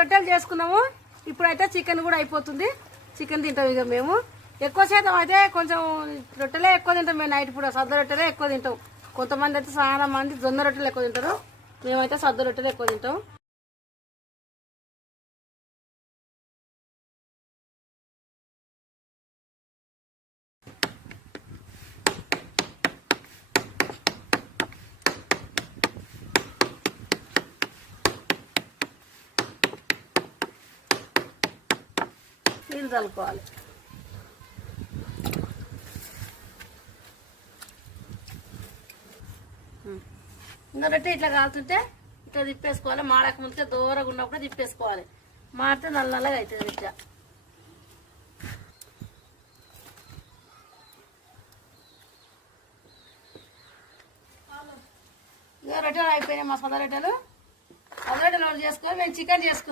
రొట్టెలు చేసుకున్నాము. ఇప్పుడైతే చికెన్ కూడా అయిపోతుంది. చికెన్ తింటాం ఇక మేము. ఎక్కువ శాతం అయితే కొంచెం రొట్టెలే ఎక్కువ తింటాం మేము నైట్ పూట. సద్ద రొట్టెలే ఎక్కువ తింటాం. కొంతమంది అయితే చాలా మంది జొన్న రొట్టెలు ఎక్కువ తింటారు. మేమైతే సద్ద రొట్టెలు ఎక్కువ తింటాం. నీళ్ళు చల్లుకోవాలి. ఇంకా రొట్టె ఇట్లా కాలుతుంటే ఇట్లా తిప్పేసుకోవాలి. మాడక ముందుకే దూరంగా ఉన్నప్పుడు తిప్పేసుకోవాలి. మాడితే నల్ల నల్లగా అవుతుంది ఇట్లా ఇక రొట్టెలు అయిపోయినాయి మసాలా రొట్టెలు. అదే రొట్టెలు చేసుకొని మేము చికెన్ చేసుకున్నాం.